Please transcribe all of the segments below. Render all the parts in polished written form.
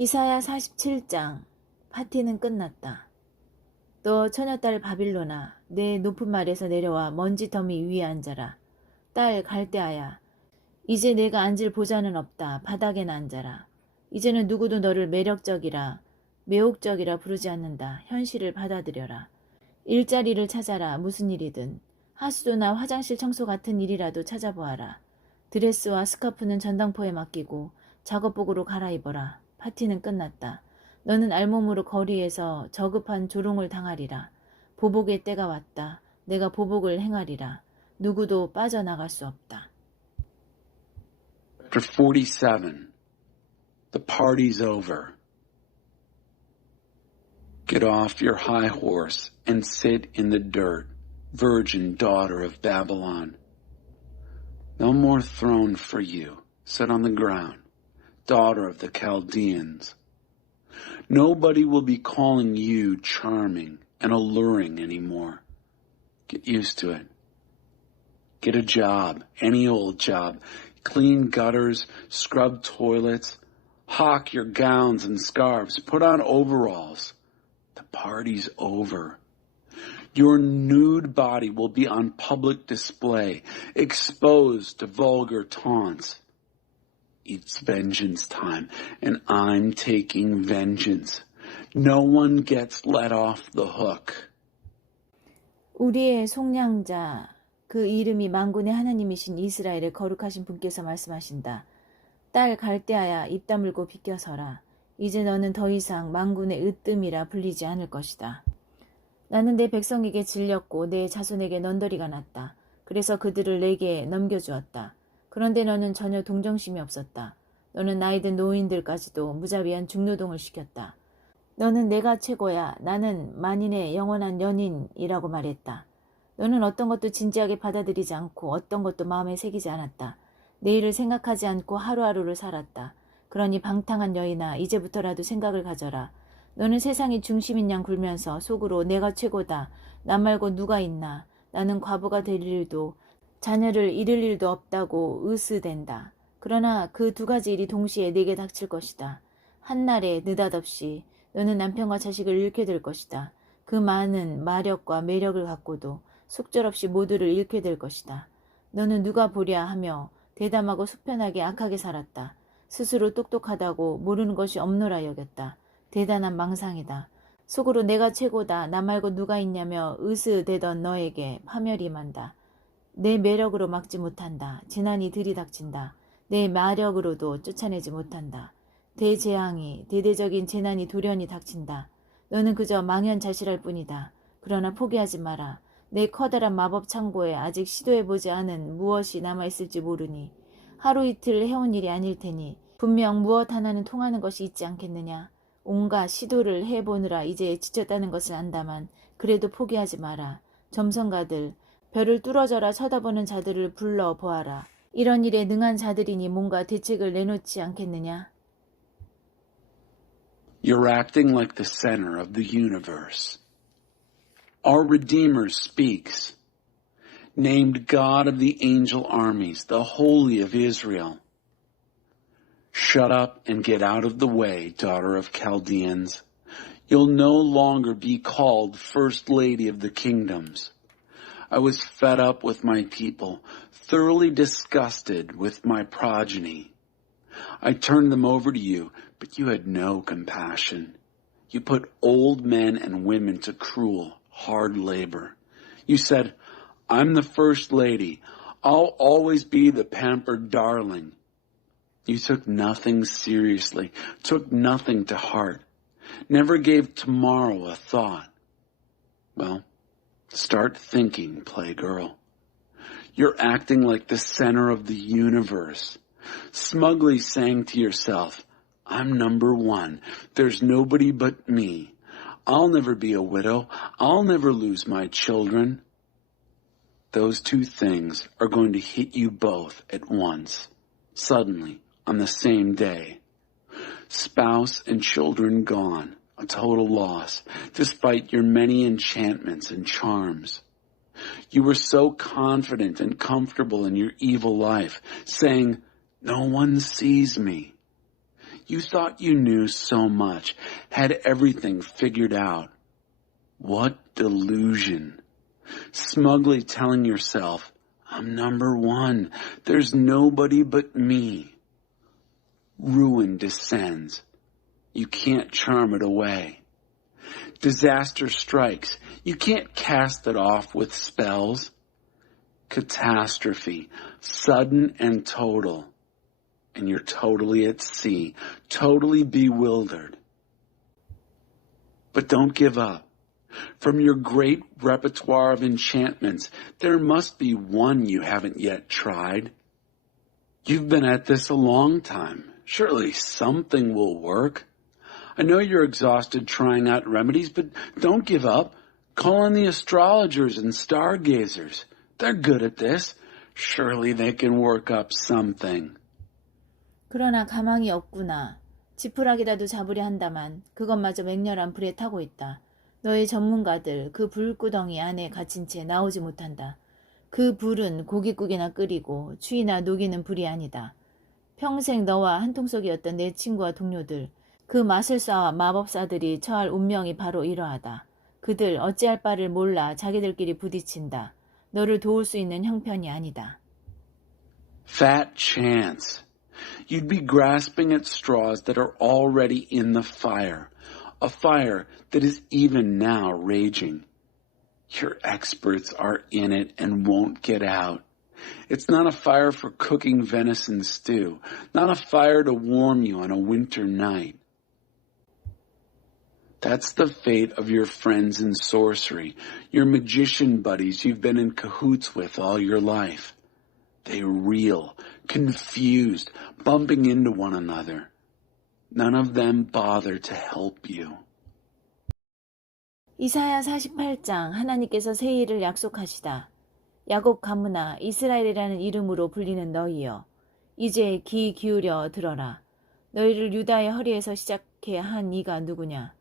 이사야 47장. 파티는 끝났다. 너 처녀딸 바빌로나, 내 높은 말에서 내려와 먼지 더미 위에 앉아라. 딸 갈대아야, 이제 내가 앉을 보좌는 없다. 바닥에나 앉아라. 이제는 누구도 너를 매력적이라 매혹적이라 부르지 않는다. 현실을 받아들여라. 일자리를 찾아라. 무슨 일이든. 하수도나 화장실 청소 같은 일이라도 찾아보아라. 드레스와 스카프는 전당포에 맡기고 작업복으로 갈아입어라. 파티는 끝났다. 너는 알몸으로 거리에서 저급한 조롱을 당하리라. 보복의 때가 왔다. 내가 보복을 행하리라. 누구도 빠져나갈 수 없다. Chapter 47. The party's over. Get off your high horse and sit in the dirt, virgin daughter of Babylon. No more throne for you. Sit on the ground, daughter of the Chaldeans. Nobody will be calling you charming and alluring anymore. Get used to it. Get a job, any old job. Clean gutters, scrub toilets, hawk your gowns and scarves, put on overalls. The party's over. Your nude body will be on public display, exposed to vulgar taunts. It's vengeance time, and I'm taking vengeance. No one gets let off the hook. 우리의 속량자, 그 이름이 만군의 하나님이신 이스라엘의 거룩하신 분께서 말씀하신다. 딸 갈대아야, 입 다물고 비껴서라. 이제 너는 더 이상 만군의 으뜸이라 불리지 않을 것이다. 나는 내 백성에게 질렸고 내 자손에게 넌더리가 났다. 그래서 그들을 내게 넘겨주었다. 그런데 너는 전혀 동정심이 없었다. 너는 나이든 노인들까지도 무자비한 중노동을 시켰다. 너는 내가 최고야. 나는 만인의 영원한 연인이라고 말했다. 너는 어떤 것도 진지하게 받아들이지 않고 어떤 것도 마음에 새기지 않았다. 내일을 생각하지 않고 하루하루를 살았다. 그러니 방탕한 여인아, 이제부터라도 생각을 가져라. 너는 세상이 중심인 양 굴면서 속으로 내가 최고다. 나 말고 누가 있나. 나는 과부가 될 일도 자녀를 잃을 일도 없다고 으스댄다. 그러나 그 두 가지 일이 동시에 내게 닥칠 것이다. 한날에 느닷없이 너는 남편과 자식을 잃게 될 것이다. 그 많은 마력과 매력을 갖고도 속절없이 모두를 잃게 될 것이다. 너는 누가 보랴 하며 대담하고 속편하게 악하게 살았다. 스스로 똑똑하다고 모르는 것이 없노라 여겼다. 대단한 망상이다. 속으로 내가 최고다. 나 말고 누가 있냐며 으스대던 너에게 파멸이 임한다. 내 매력으로 막지 못한다. 재난이 들이닥친다. 내 마력으로도 쫓아내지 못한다. 대재앙이, 대대적인 재난이 돌연히 닥친다. 너는 그저 망연자실할 뿐이다. 그러나 포기하지 마라. 내 커다란 마법 창고에 아직 시도해보지 않은 무엇이 남아있을지 모르니 하루 이틀 해온 일이 아닐 테니 분명 무엇 하나는 통하는 것이 있지 않겠느냐. 온갖 시도를 해보느라 이제 지쳤다는 것을 안다만 그래도 포기하지 마라. 점성가들, 별을 뚫어져라 쳐다보는 자들을 불러보아라. 이런 일에 능한 자들이니 뭔가 대책을 내놓지 않겠느냐. You're acting like the center of the universe. Our Redeemer speaks, named God of the angel armies, the Holy of Israel. Shut up and get out of the way, daughter of Chaldeans. You'll no longer be called First Lady of the Kingdoms. I was fed up with my people, thoroughly disgusted with my progeny. I turned them over to you, but you had no compassion. You put old men and women to cruel, hard labor. You said, I'm the first lady. I'll always be the pampered darling. You took nothing seriously, took nothing to heart, never gave tomorrow a thought. Well, start thinking, playgirl. You're acting like the center of the universe, smugly saying to yourself, I'm number one. There's nobody but me. I'll never be a widow. I'll never lose my children. Those two things are going to hit you both at once, suddenly, on the same day. Spouse and children gone, a total loss, despite your many enchantments and charms. You were so confident and comfortable in your evil life, saying, no one sees me. You thought you knew so much, had everything figured out. What delusion. Smugly telling yourself, I'm number one. There's nobody but me. Ruin descends. You can't charm it away. Disaster strikes. You can't cast it off with spells. Catastrophe, sudden and total. And you're totally at sea, totally bewildered. But don't give up. From your great repertoire of enchantments, there must be one you haven't yet tried. You've been at this a long time. Surely something will work. I know you're exhausted trying out remedies, but don't give up. Call on the astrologers and stargazers. They're good at this. Surely they can work up something. 그러나 가망이 없구나. 지푸라기라도 잡으려 한다만 그것마저 맹렬한 불에 타고 있다. 너의 전문가들 그 불구덩이 안에 갇힌 채 나오지 못한다. 그 불은 고깃국이나 끓이고 추위나 녹이는 불이 아니다. 평생 너와 한통속이었던 내 친구와 동료들, 그 마술사와 마법사들이 처할 운명이 바로 이러하다. 그들 어찌할 바를 몰라 자기들끼리 부딪힌다. 너를 도울 수 있는 형편이 아니다. Fat chance. You'd be grasping at straws that are already in the fire. A fire that is even now raging. Your experts are in it and won't get out. It's not a fire for cooking venison stew, not a fire to warm you on a winter night. That's the fate of your friends in sorcery, your magician buddies you've been in cahoots with all your life. They reel, confused, bumping into one another. None of them bother to help you. 이사야 48장 하나님께서 새 일을 약속하시다. 야곱 가문아 이스라엘이라는 이름으로 불리는 너희여. 이제 귀 기울여 들어라. 너희를 유다의 허리에서 시작해 한 이가 누구냐.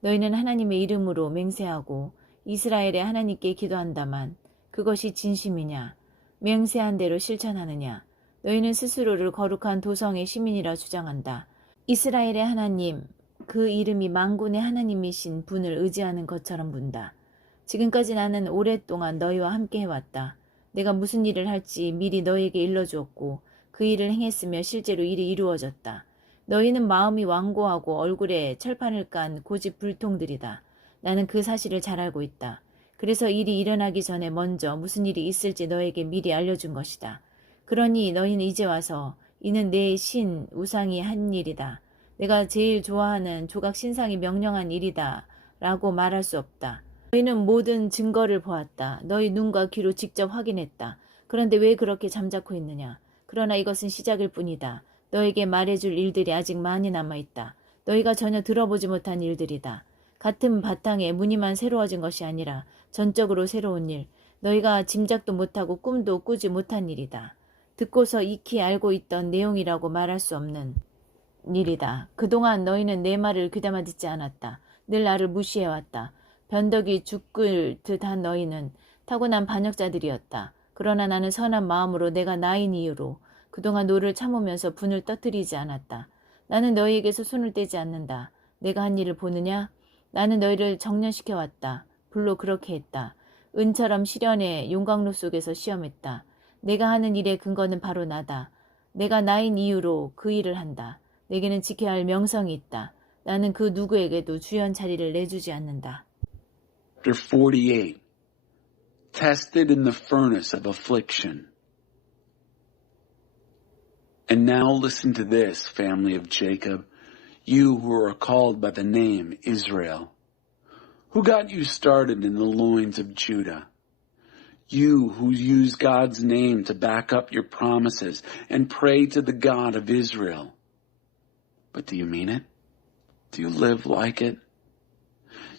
너희는 하나님의 이름으로 맹세하고 이스라엘의 하나님께 기도한다만 그것이 진심이냐. 맹세한 대로 실천하느냐. 너희는 스스로를 거룩한 도성의 시민이라 주장한다. 이스라엘의 하나님, 그 이름이 만군의 하나님이신 분을 의지하는 것처럼 문다. 지금까지 나는 오랫동안 너희와 함께 해왔다. 내가 무슨 일을 할지 미리 너희에게 일러주었고 그 일을 행했으며 실제로 일이 이루어졌다. 너희는 마음이 완고하고 얼굴에 철판을 깐 고집불통들이다. 나는 그 사실을 잘 알고 있다. 그래서 일이 일어나기 전에 먼저 무슨 일이 있을지 너에게 미리 알려준 것이다. 그러니 너희는 이제 와서 이는 내 신 우상이 한 일이다. 내가 제일 좋아하는 조각 신상이 명령한 일이다 라고 말할 수 없다. 너희는 모든 증거를 보았다. 너희 눈과 귀로 직접 확인했다. 그런데 왜 그렇게 잠자코 있느냐. 그러나 이것은 시작일 뿐이다. 너에게 말해줄 일들이 아직 많이 남아있다. 너희가 전혀 들어보지 못한 일들이다. 같은 바탕에 무늬만 새로워진 것이 아니라 전적으로 새로운 일, 너희가 짐작도 못하고 꿈도 꾸지 못한 일이다. 듣고서 익히 알고 있던 내용이라고 말할 수 없는 일이다. 그동안 너희는 내 말을 귀담아 듣지 않았다. 늘 나를 무시해왔다. 변덕이 죽을 듯한 너희는 타고난 반역자들이었다. 그러나 나는 선한 마음으로 내가 나인 이유로 그동안 노를 참으면서 분을 떠뜨리지 않았다. 나는 너희에게서 손을 떼지 않는다. 내가 한 일을 보느냐? 나는 너희를 정련시켜왔다. 불로 그렇게 했다. 은처럼 시련의 용광로 속에서 시험했다. 내가 하는 일의 근거는 바로 나다. 내가 나인 이유로 그 일을 한다. 내게는 지켜야 할 명성이 있다. 나는 그 누구에게도 주연 자리를 내주지 않는다. Chapter 48. Tested in the furnace of affliction. And now listen to this, family of Jacob, you who are called by the name Israel. Who got you started in the loins of Judah? You who use God's name to back up your promises and pray to the God of Israel. But do you mean it? Do you live like it?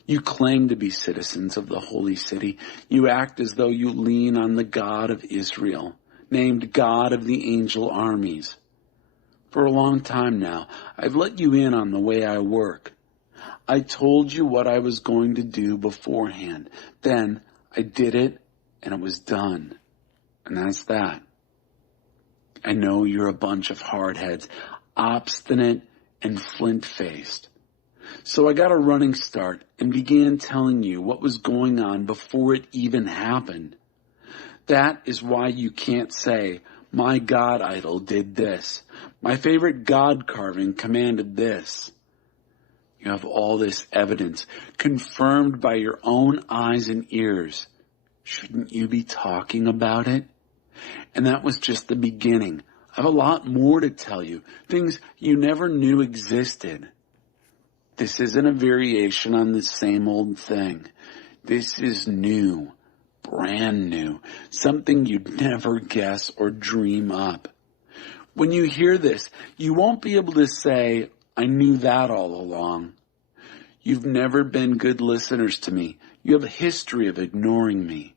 You claim to be citizens of the holy city. You act as though you lean on the God of Israel, named God of the angel armies. For a long time now, I've let you in on the way I work. I told you what I was going to do beforehand. Then I did it, and it was done. And that's that. I know you're a bunch of hardheads, obstinate and flint-faced. So I got a running start and began telling you what was going on before it even happened. That is why you can't say, my God idol did this. My favorite God carving commanded this. You have all this evidence confirmed by your own eyes and ears. Shouldn't you be talking about it? And that was just the beginning. I have a lot more to tell you, things you never knew existed. This isn't a variation on the same old thing. This is new, brand new, something you'd never guess or dream up. When you hear this, you won't be able to say, I knew that all along. You've never been good listeners to me. You have a history of ignoring me,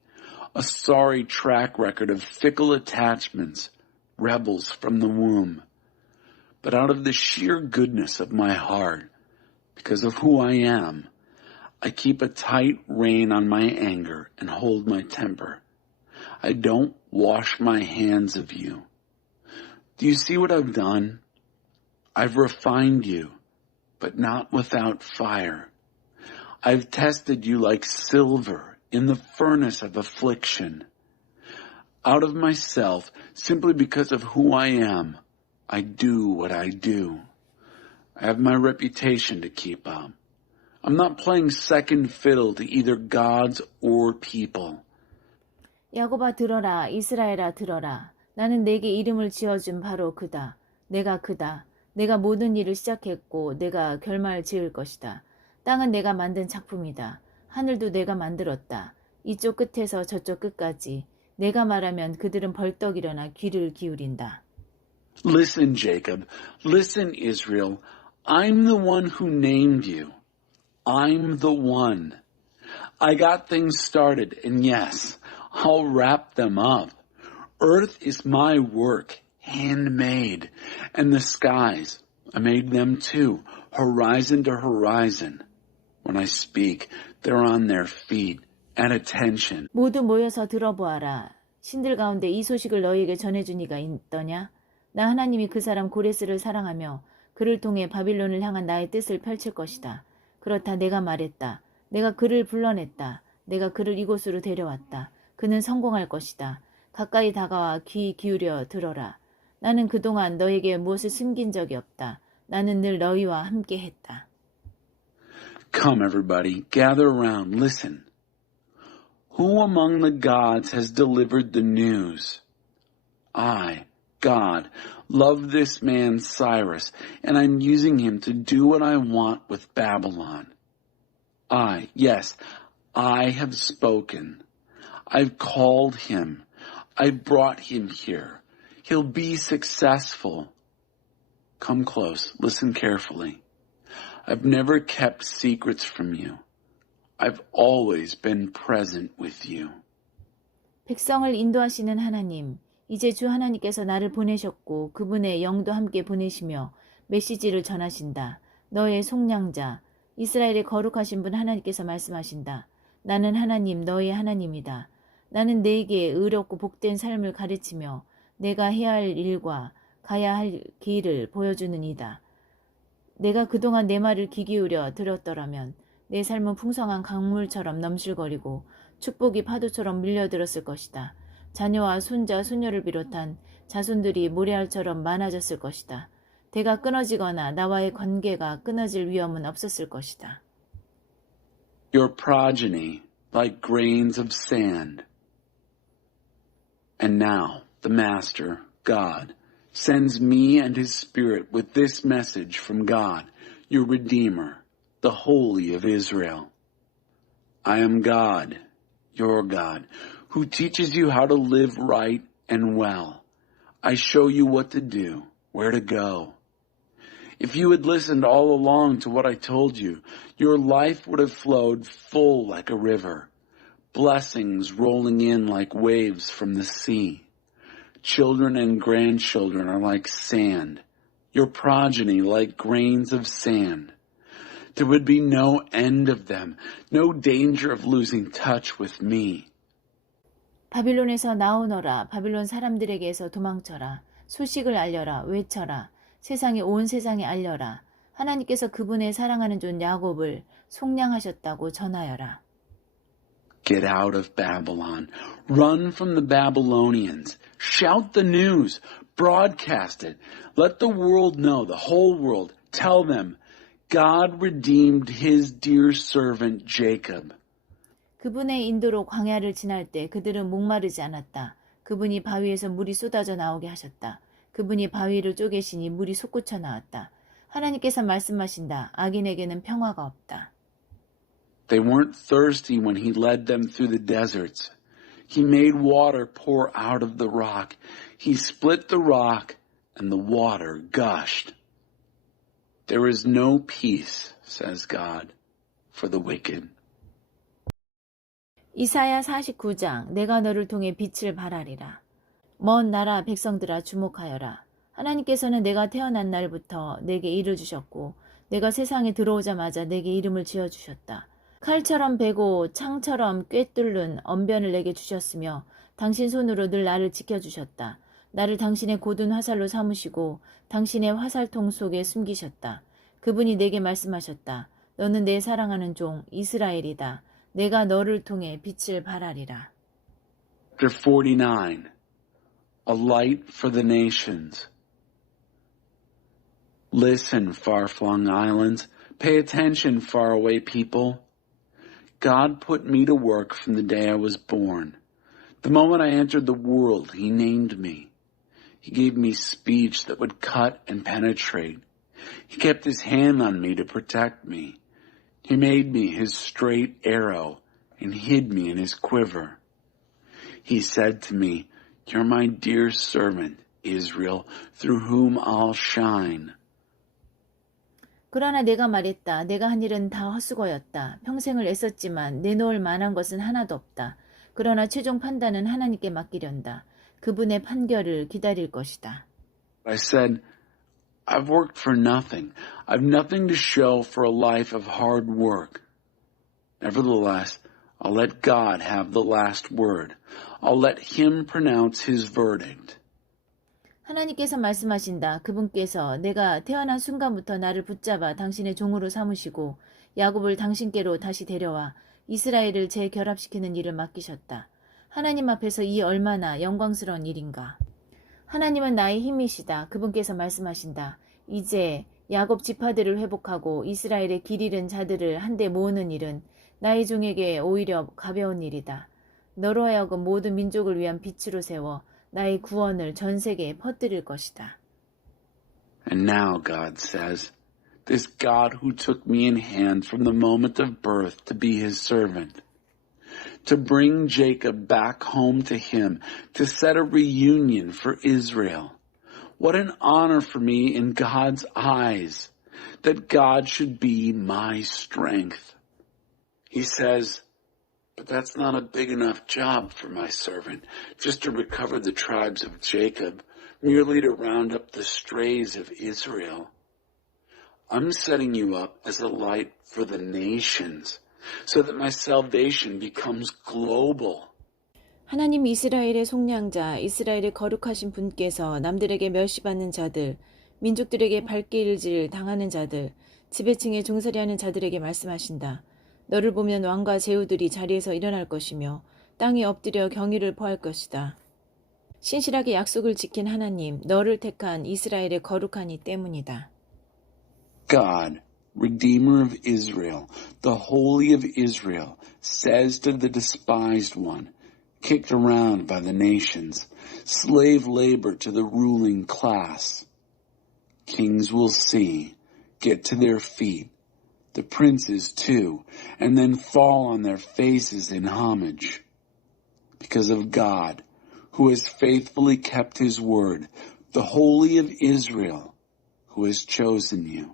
a sorry track record of fickle attachments, rebels from the womb. But out of the sheer goodness of my heart, because of who I am, I keep a tight rein on my anger and hold my temper. I don't wash my hands of you. Do you see what I've done? I've refined you, but not without fire. I've tested you like silver in the furnace of affliction. Out of myself, simply because of who I am, I do what I do. I have my reputation to keep up. I'm not playing second fiddle to either gods or people. 야곱아 들어라, 이스라엘아 들어라. 나는 내게 이름을 지어준 바로 그다. 내가 그다. 내가 모든 일을 시작했고 내가 결말 지을 것이다. 땅은 내가 만든 작품이다. 하늘도 내가 만들었다. 이쪽 끝에서 저쪽 끝까지. 내가 말하면 그들은 벌떡 일어나 귀를 기울인다. Listen, Jacob. Listen, Israel. I'm the one who named you. I'm the one. I got things started, and yes, I'll wrap them up. Earth is my work, handmade, and the skies, I made them too, horizon to horizon. When I speak, they're on their feet, at attention. 모두 모여서 들어보아라. 신들 가운데 이 소식을 너희에게 전해준 이가 있더냐? 나 하나님이 그 사람 고레스를 사랑하며 그를 통해 바빌론을 향한 나의 뜻을 펼칠 것이다. 그렇다 내가 말했다. 내가 그를 불러냈다. 내가 그를 이곳으로 데려왔다. 그는 성공할 것이다. 가까이 다가와 귀 기울여 들어라. 나는 그동안 너에게 무엇을 숨긴 적이 없다. 나는 늘 너희와 함께 했다. Come, everybody, gather around, listen. Who among the gods has delivered the news? I, God, love this man Cyrus, and I'm using him to do what I want with Babylon. Yes, I have spoken. I've called him. I've brought him here. He'll be successful. Come close. Listen carefully. I've never kept secrets from you. I've always been present with you. 백성을 인도하시는 하나님, 이제 주 하나님께서 나를 보내셨고 그분의 영도 함께 보내시며 메시지를 전하신다. 너의 속량자, 이스라엘의 거룩하신 분 하나님께서 말씀하신다. 나는 하나님, 너의 하나님이다. 나는 네게 의롭고 복된 삶을 가르치며 내가 해야 할 일과 가야 할 길을 보여주는 이다. 내가 그동안 내 말을 귀 기울여 들었더라면 내 삶은 풍성한 강물처럼 넘실거리고 축복이 파도처럼 밀려들었을 것이다. 자녀와 손자, 손녀를 비롯한 자손들이 모래알처럼 많아졌을 것이다. 대가 끊어지거나 나와의 관계가 끊어질 위험은 없었을 것이다. Your progeny like grains of sand. And now the Master, God, sends me and his Spirit with this message from God, your Redeemer, the Holy of Israel. I am God, your God, who teaches you how to live right and well. I show you what to do, where to go. If you had listened all along to what I told you, your life would have flowed full like a river, blessings rolling in like waves from the sea. Children and grandchildren are like sand, your progeny like grains of sand. There would be no end of them, no danger of losing touch with me. 바빌론에서 나오너라. 바빌론 사람들에게서 도망쳐라. 소식을 알려라. 외쳐라. 온 세상에 알려라. 하나님께서 그분의 사랑하는 종 야곱을 속량하셨다고 전하여라. Get out of Babylon. Run from the Babylonians. Shout the news. Broadcast it. Let the world know, the whole world. Tell them, God redeemed his dear servant Jacob. 그분의 인도로 광야를 지날 때 그들은 목마르지 않았다. 그분이 바위에서 물이 쏟아져 나오게 하셨다. 그분이 바위를 쪼개시니 물이 솟구쳐 나왔다. 하나님께서 말씀하신다. 악인에게는 평화가 없다. They weren't thirsty when he led them through the deserts. He made water pour out of the rock. He split the rock and the water gushed. There is no peace, says God, for the wicked. 이사야 49장 내가 너를 통해 빛을 발하리라. 먼 나라 백성들아 주목하여라. 하나님께서는 내가 태어난 날부터 내게 일을 주셨고 내가 세상에 들어오자마자 내게 이름을 지어주셨다. 칼처럼 베고 창처럼 꿰뚫는 언변을 내게 주셨으며 당신 손으로 늘 나를 지켜주셨다. 나를 당신의 고든 화살로 삼으시고 당신의 화살통 속에 숨기셨다. 그분이 내게 말씀하셨다. 너는 내 사랑하는 종 이스라엘이다. 내가 너를 통해 빛을 발하리라. Chapter 49, A light for the nations. Listen, far-flung islands. Pay attention, faraway people. God put me to work from the day I was born. The moment I entered the world, he named me. He gave me speech that would cut and penetrate. He kept his hand on me to protect me. He made me his straight arrow and hid me in his quiver. He said to me, You're my dear servant, Israel, through whom I'll shine. 그러나 내가 말했다. 내가 한 일은 다 헛수고였다. 평생을 애썼지만 내놓을 만한 것은 하나도 없다. 그러나 최종 판단은 하나님께 맡기련다. 그분의 판결을 기다릴 것이다. I said, I've worked for nothing. I've nothing to show for a life of hard work. Nevertheless, I'll let God have the last word. I'll let him pronounce his verdict. 하나님께서 말씀하신다. 그분께서 내가 태어난 순간부터 나를 붙잡아 당신의 종으로 삼으시고 야곱을 당신께로 다시 데려와 이스라엘을 재결합시키는 일을 맡기셨다. 하나님 앞에서 이 얼마나 영광스러운 일인가. 하나님은 나의 힘이시다. 그분께서 말씀하신다. 이제 야곱 지파들을 회복하고 이스라엘의 길 잃은 자들을 한데 모으는 일은 나의 종에게 오히려 가벼운 일이다. 너로 하여금 모든 민족을 위한 빛으로 세워 나의 구원을 전 세계에 퍼뜨릴 것이다. And now, God says, this God who took me in hand from the moment of birth to be his servant, to bring Jacob back home to him, to set a reunion for Israel. What an honor for me in God's eyes, that God should be my strength. He says, but that's not a big enough job for my servant, just to recover the tribes of Jacob, merely to round up the strays of Israel. I'm setting you up as a light for the nations, so that my salvation becomes global. 하나님 이스라엘의 속량자, 이스라엘의 거룩하신 분께서 남들에게 멸시받는 자들, 민족들에게 발길질 당하는 자들, 지배층에 종살이하는 자들에게 말씀하신다. 너를 보면 왕과 제후들이 자리에서 일어날 것이며 땅에 엎드려 경의를 포할 것이다. 신실하게 약속을 지킨 하나님, 너를 택한 이스라엘의 거룩하니 때문이다. God, Redeemer of Israel, the Holy of Israel, says to the despised one, kicked around by the nations, slave labor to the ruling class. Kings will see, get to their feet, the princes too, and then fall on their faces in homage. Because of God, who has faithfully kept his word, the Holy of Israel, who has chosen you.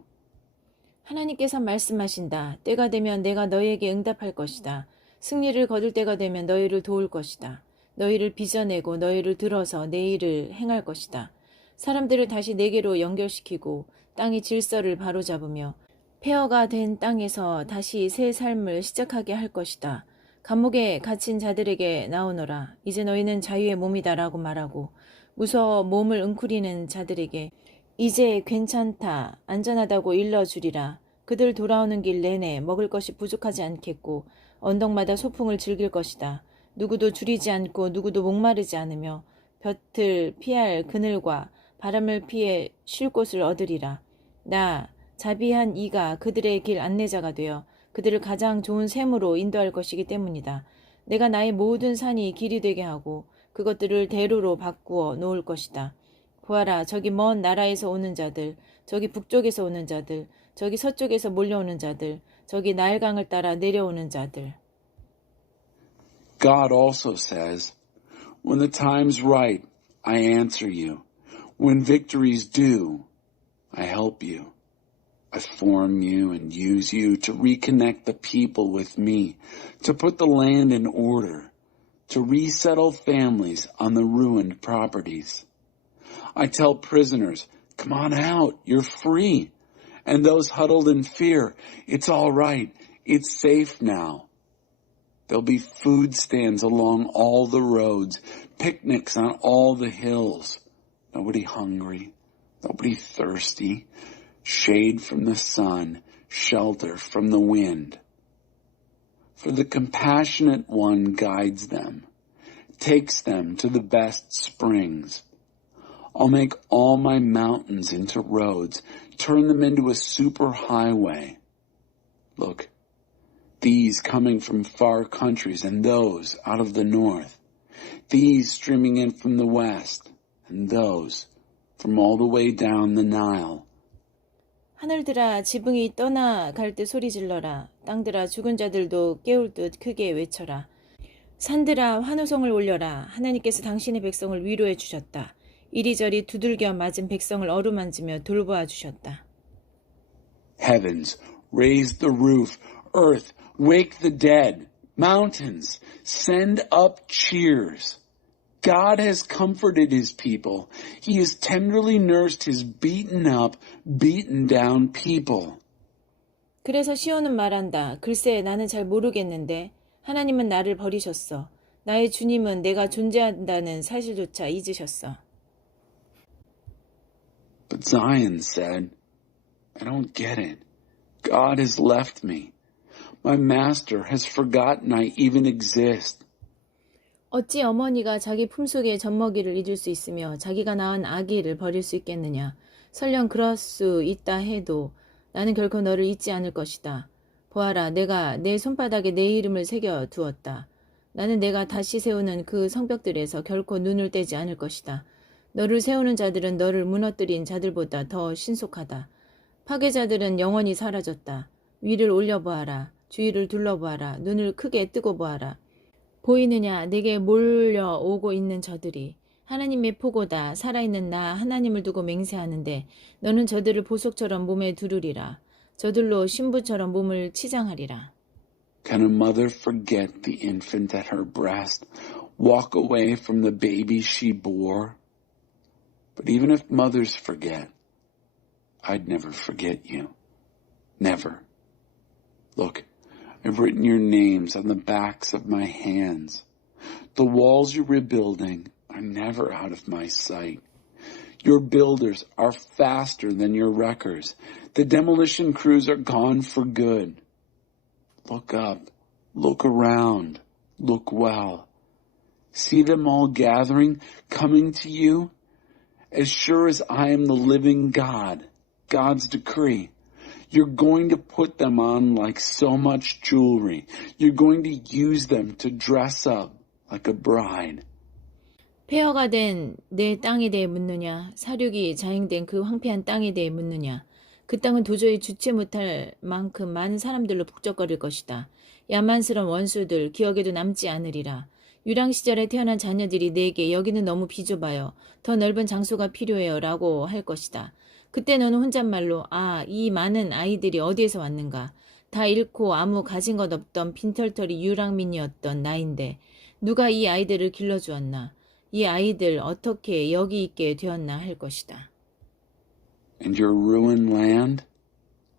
하나님께서 말씀하신다. 때가 되면 내가 너희에게 응답할 것이다. 승리를 거둘 때가 되면 너희를 도울 것이다. 너희를 빚어내고 너희를 들어서 내 일을 행할 것이다. 사람들을 다시 내게로 연결시키고 땅의 질서를 바로잡으며 폐허가 된 땅에서 다시 새 삶을 시작하게 할 것이다. 감옥에 갇힌 자들에게 나오너라. 이제 너희는 자유의 몸이다 라고 말하고 무서워 몸을 웅크리는 자들에게 이제 괜찮다, 안전하다고 일러주리라. 그들 돌아오는 길 내내 먹을 것이 부족하지 않겠고 언덕마다 소풍을 즐길 것이다. 누구도 줄이지 않고 누구도 목마르지 않으며 볕을 피할 그늘과 바람을 피해 쉴 곳을 얻으리라. 나 자비한 이가 그들의 길 안내자가 되어 그들을 가장 좋은 셈으로 인도할 것이기 때문이다. 내가 나의 모든 산이 길이 되게 하고 그것들을 대로로 바꾸어 놓을 것이다. 보아라, 저기 먼 나라에서 오는 자들, 저기 북쪽에서 오는 자들, 저기 서쪽에서 몰려오는 자들, 저기 나일강을 따라 내려오는 자들. God also says, when the time's right, I answer you. When victory's due, I help you. I form you and use you to reconnect the people with me, to put the land in order, to resettle families on the ruined properties. I tell prisoners, come on out, you're free. And those huddled in fear, it's all right, it's safe now. There'll be food stands along all the roads, picnics on all the hills. Nobody hungry, nobody thirsty, shade from the sun, shelter from the wind. For the compassionate one guides them, takes them to the best springs. I'll make all my mountains into roads, turn them into a super highway. Look, these coming from far countries and those out of the north. These streaming in from the west and those from all the way down the Nile. 하늘들아, 지붕이 떠나갈 때 소리 질러라. 땅들아, 죽은 자들도 깨울 듯 크게 외쳐라. 산들아, 환호성을 올려라. 하나님께서 당신의 백성을 위로해 주셨다. 이리저리 두들겨 맞은 백성을 어루만지며 돌보아 주셨다. Heavens, raise the roof. Earth, wake the dead. Mountains, send up cheers. God has comforted his people. He has tenderly nursed his beaten up, beaten down people. 그래서 시온은 말한다. 글쎄, 나는 잘 모르겠는데 하나님은 나를 버리셨어. 나의 주님은 내가 존재한다는 사실조차 잊으셨어. But Zion said, I don't get it. God has left me. My master has forgotten I even exist. 어찌 어머니가 자기 품속의 젖먹이를 잊을 수 있으며 자기가 낳은 아기를 버릴 수 있겠느냐. 설령 그럴 수 있다 해도 나는 결코 너를 잊지 않을 것이다. 보아라, 내가 내 손바닥에 내 이름을 새겨 두었다. 나는 내가 다시 세우는 그 성벽들에서 결코 눈을 떼지 않을 것이다. 너를 세우는 자들은 너를 무너뜨린 자들보다 더 신속하다. 파괴자들은 영원히 사라졌다. 위를 올려보아라. 주위를 둘러보아라. 눈을 크게 뜨고 보아라. 보이느냐, 내게 몰려오고 있는 저들이. 하나님의 포고다. 살아있는 나 하나님을 두고 맹세하는데 너는 저들을 보석처럼 몸에 두르리라. 저들로 신부처럼 몸을 치장하리라. Can a mother forget the infant at her breast, walk away from the baby she bore? But even if mothers forget, I'd never forget you. Never. Look, I've written your names on the backs of my hands. The walls you're rebuilding are never out of my sight. Your builders are faster than your wreckers. The demolition crews are gone for good. Look up, look around, look well. See them all gathering, coming to you? As sure as I am the living God, God's decree, you're going to put them on like so much jewelry. You're going to use them to dress up like a bride. 폐허가 된 내 땅에 대해 묻느냐, 사륙이 자행된 그 황폐한 땅에 대해 묻느냐. 그 땅은 도저히 주체 못할 만큼 많은 사람들로 북적거릴 것이다. 야만스러운 원수들, 기억에도 남지 않으리라. 유랑 시절에 태어난 자녀들이 내게 여기는 너무 비좁아요. 더 넓은 장소가 필요해요. 라고 할 것이다. 그때 너는 혼잣말로 이 많은 아이들이 어디에서 왔는가. 다 잃고 아무 가진 것 없던 빈털터리 유랑민이었던 나인데 누가 이 아이들을 길러주었나. 이 아이들 어떻게 여기 있게 되었나 할 것이다. And your ruined land,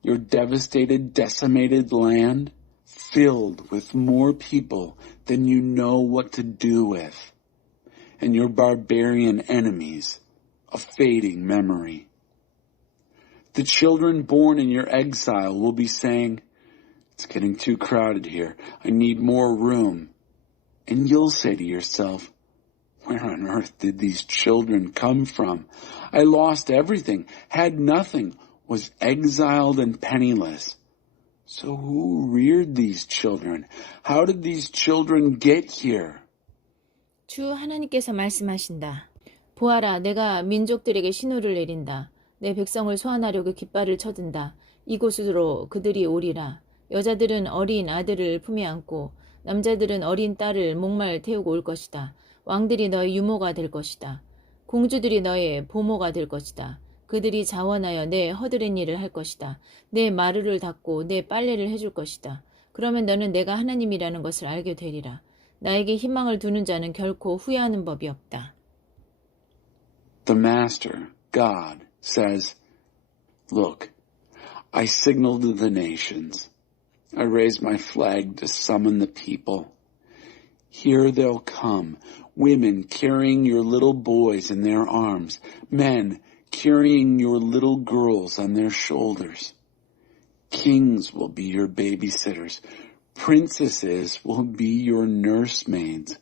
your devastated, decimated land, filled with more people than you know what to do with, and your barbarian enemies, a fading memory. The children born in your exile will be saying, "It's getting too crowded here. I need more room." And you'll say to yourself, "Where on earth did these children come from? I lost everything, had nothing, was exiled and penniless. So who reared these children? How did these children get here?" 주 하나님께서 말씀하신다. 보아라, 내가 민족들에게 신호를 내린다. 내 백성을 소환하려고 깃발을 쳐든다. 이곳으로 그들이 오리라. 여자들은 어린 아들을 품에 안고 남자들은 어린 딸을 목말 태우고 올 것이다. 왕들이 너의 유모가 될 것이다. 공주들이 너의 보모가 될 것이다. 그들이 자원하여 내 허드렛 일을 할 것이다. 내 마루를 닦고 내 빨래를 해줄 것이다. 그러면 너는 내가 하나님이라는 것을 알게 되리라. 나에게 희망을 두는 자는 결코 후회하는 법이 없다. The Master, God, says, "Look, I signal to the nations. I raise my flag to summon the people. Here they'll come, women carrying your little boys in their arms, men carrying your little girls on their shoulders. Kings will be your babysitters. Princesses will be your nursemaids.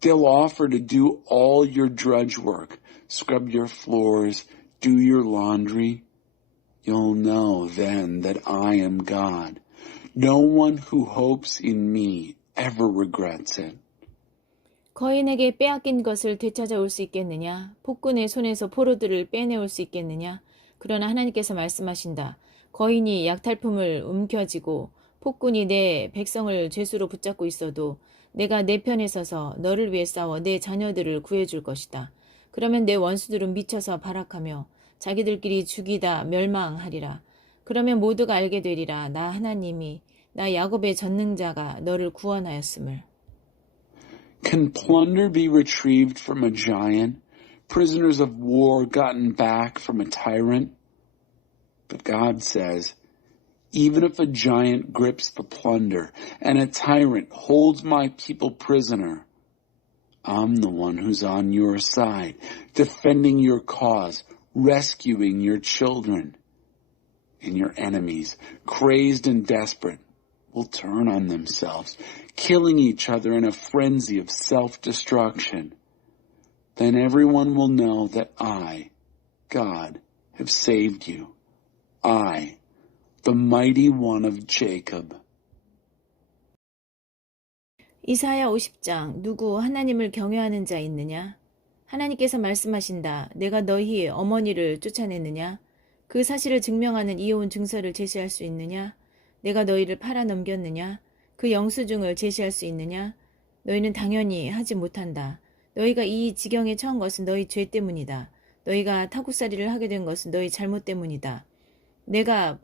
They'll offer to do all your drudge work, scrub your floors, do your laundry. You'll know then that I am God. No one who hopes in me ever regrets it." 거인에게 빼앗긴 것을 되찾아올 수 있겠느냐? 폭군의 손에서 포로들을 빼내올 수 있겠느냐? 그러나 하나님께서 말씀하신다. 거인이 약탈품을 움켜쥐고 폭군이 내 백성을 죄수로 붙잡고 있어도 내가 내 편에 서서 너를 위해 싸워 내 자녀들을 구해줄 것이다. 그러면 내 원수들은 미쳐서 발악하며 자기들끼리 죽이다 멸망하리라. 그러면 모두가 알게 되리라. 나 하나님이 나 야곱의 전능자가 너를 구원하였음을. Can plunder be retrieved from a giant? Prisoners of war gotten back from a tyrant? But God says, "Even if a giant grips the plunder and a tyrant holds my people prisoner, I'm the one who's on your side, defending your cause, rescuing your children. And your enemies, crazed and desperate, will turn on themselves, killing each other in a frenzy of self-destruction. Then everyone will know that I, God, have saved you. I, the mighty one of Jacob." 이사야 50장 누구 하나님을 경외하는 자 있느냐? 하나님께서 말씀하신다. 내가 너희 어머니를 쫓아냈느냐? 그 사실을 증명하는 이혼 증서를 제시할 수 있느냐? 내가 너희를 팔아넘겼느냐? 그 영수증을 제시할 수 있느냐? 너희는 당연히 하지 못한다. 너희가 이 지경에 처한 것은 너희 죄 때문이다. 너희가 타국살이를 하게 된 것은 너희 잘못 때문이다. 내가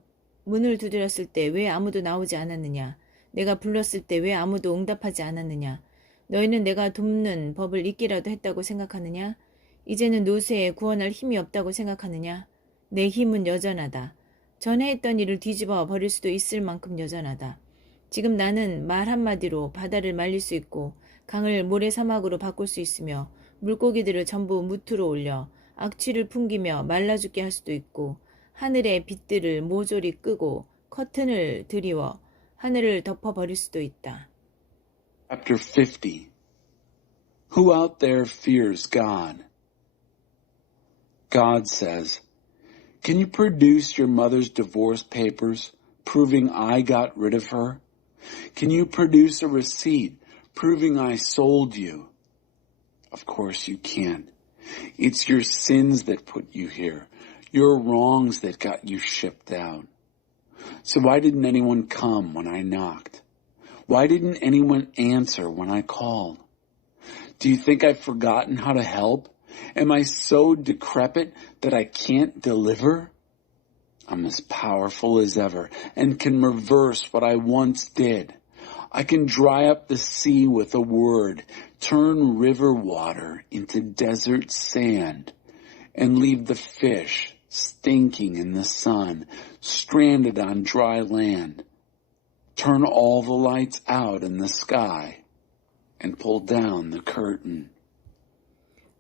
문을 두드렸을 때 왜 아무도 나오지 않았느냐? 내가 불렀을 때 왜 아무도 응답하지 않았느냐? 너희는 내가 돕는 법을 잊기라도 했다고 생각하느냐? 이제는 노쇠에 구원할 힘이 없다고 생각하느냐? 내 힘은 여전하다. 전에 했던 일을 뒤집어 버릴 수도 있을 만큼 여전하다. 지금 나는 말 한마디로 바다를 말릴 수 있고 강을 모래사막으로 바꿀 수 있으며 물고기들을 전부 무트로 올려 악취를 풍기며 말라 죽게 할 수도 있고 하늘의 빛들을 모조리 끄고 커튼을 드리워 하늘을 덮어버릴 수도 있다. Chapter 50. Who out there fears God? God says, "Can you produce your mother's divorce papers proving I got rid of her? Can you produce a receipt proving I sold you?" Of course you can't. It's your sins that put you here, your wrongs that got you shipped out. So why didn't anyone come when I knocked? Why didn't anyone answer when I called? Do you think I've forgotten how to help? Am I so decrepit that I can't deliver? I'm as powerful as ever and can reverse what I once did. I can dry up the sea with a word, turn river water into desert sand, and leave the fish stinking in the sun, stranded on dry land. Turn all the lights out in the sky and pull down the curtain.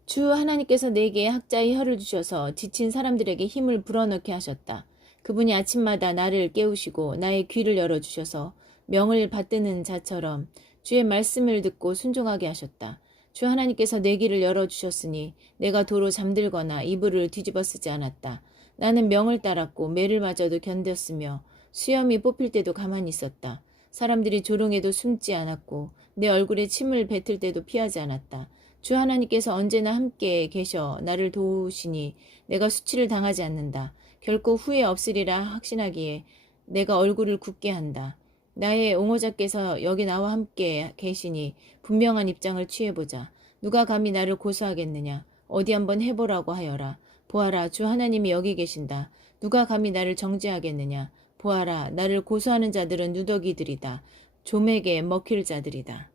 주 하나님께서 내게 학자의 혀를 주셔서 지친 사람들에게 힘을 불어넣게 하셨다. 그분이 아침마다 나를 깨우시고 나의 귀를 열어주셔서 명을 받드는 자처럼 주의 말씀을 듣고 순종하게 하셨다. 주 하나님께서 내 귀를 열어주셨으니 내가 도로 잠들거나 이불을 뒤집어 쓰지 않았다. 나는 명을 따랐고 매를 맞아도 견뎠으며 수염이 뽑힐 때도 가만히 있었다. 사람들이 조롱해도 숨지 않았고 내 얼굴에 침을 뱉을 때도 피하지 않았다. 주 하나님께서 언제나 함께 계셔 나를 도우시니 내가 수치를 당하지 않는다. 결코 후회 없으리라 확신하기에 내가 얼굴을 굳게 한다. 나의 옹호자께서 여기 나와 함께 계시니 분명한 입장을 취해보자. 누가 감히 나를 고소하겠느냐. 어디 한번 해보라고 하여라. 보아라, 주 하나님이 여기 계신다. 누가 감히 나를 정죄하겠느냐. 보아라, 나를 고소하는 자들은 누더기들이다. 좀에게 먹힐 자들이다.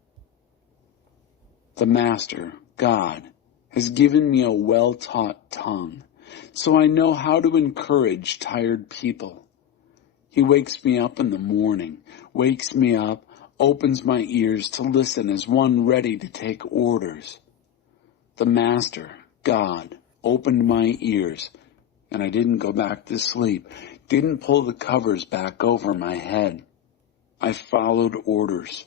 The Master, God, has given me a well-taught tongue, so I know how to encourage tired people. He wakes me up in the morning, wakes me up, opens my ears to listen as one ready to take orders. The Master, God, opened my ears, and I didn't go back to sleep, didn't pull the covers back over my head. I followed orders,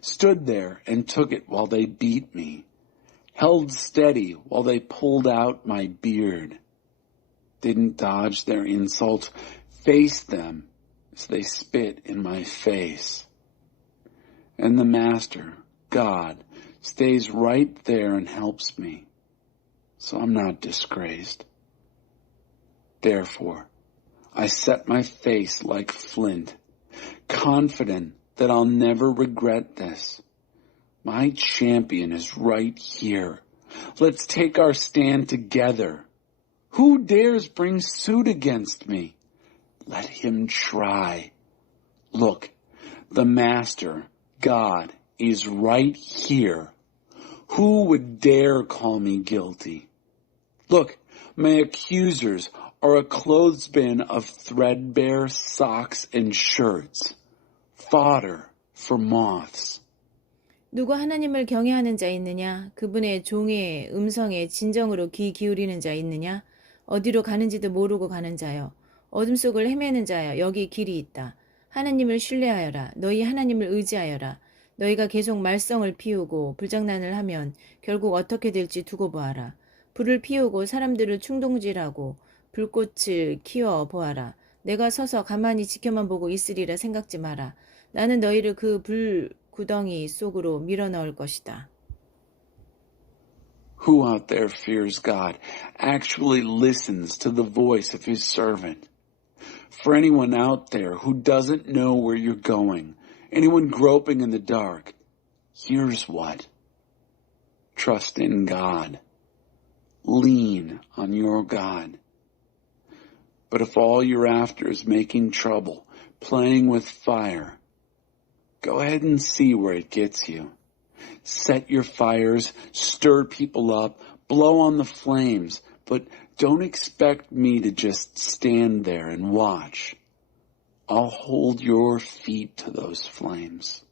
stood there and took it while they beat me, held steady while they pulled out my beard, didn't dodge their insults, faced them as they spit in my face. And the Master, God, stays right there and helps me, so I'm not disgraced. Therefore, I set my face like flint, confident that I'll never regret this. My champion is right here. Let's take our stand together. Who dares bring suit against me? Let him try. Look, the Master, God, is right here. Who would dare call me guilty? Look, my accusers are a clothesbin of threadbare socks and shirts, fodder for moths. 누구 하나님을 경외하는 자 있느냐? 그분의 종의 음성에 진정으로 귀 기울이는 자 있느냐? 어디로 가는지도 모르고 가는 자여, 어둠 속을 헤매는 자여, 여기 길이 있다. 하나님을 신뢰하여라. 너희 하나님을 의지하여라. 너희가 계속 말썽을 피우고 불장난을 하면 결국 어떻게 될지 두고 보아라. 불을 피우고 사람들을 충동질하고 불꽃을 키워 보아라. 내가 서서 가만히 지켜만 보고 있으리라 생각지 마라. 나는 너희를 그 불구덩이 속으로 밀어넣을 것이다. Who out there fears God, actually listens to the voice of his servant? For anyone out there who doesn't know where you're going, anyone groping in the dark, here's what. Trust in God. Lean on your God. But if all you're after is making trouble, playing with fire, go ahead and see where it gets you. Set your fires, stir people up, blow on the flames, but don't expect me to just stand there and watch. I'll hold your feet to those flames.